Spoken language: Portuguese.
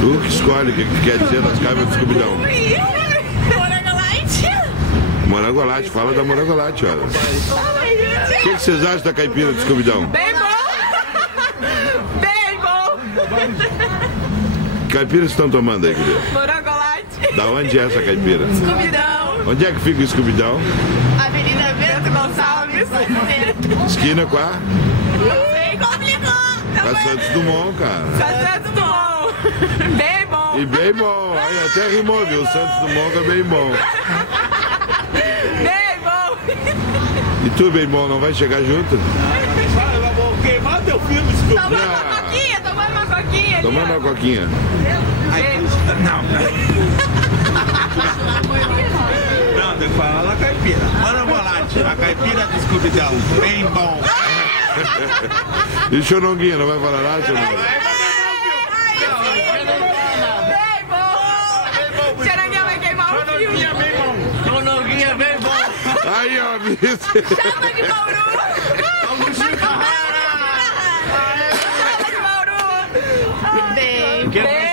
Tu que escolhe o que quer dizer das caipras do Scooby-Doo. Morangolate. Morangolate, fala da Morangolate, olha. O que vocês acham da caipira do Scooby-Doo? Bem bom. Bem bom. Que caipira vocês estão tomando aí, querido? Morangolate. Da onde é essa caipira? Scooby-Doo. Onde é que fica o Scooby-Doo? Avenida Bento Gonçalves. Esquina com a Complicou. Com a Santos Dumont, cara. Santos Dumont. Bem bom. E bem bom. Aí até rimou, viu? Santos Dumont é bem bom. Bem bom. E tu, bem bom, não vai chegar junto? Eu vou queimar teu filme, Scooby. Tomando uma coquinha, tomando uma coquinha. Tomando uma coquinha. Não, tem que falar da caipira. Morangolate, a caipira do Scooby-Doo. Bem bom. E Choronguinha, não vai falar nada, Choronguinha? Bem bom. Choronguinha vai queimar o filme. Choronguinha bem bom. Aí, ó, vice. Chata de Bauru. Chata de Bauru. Bem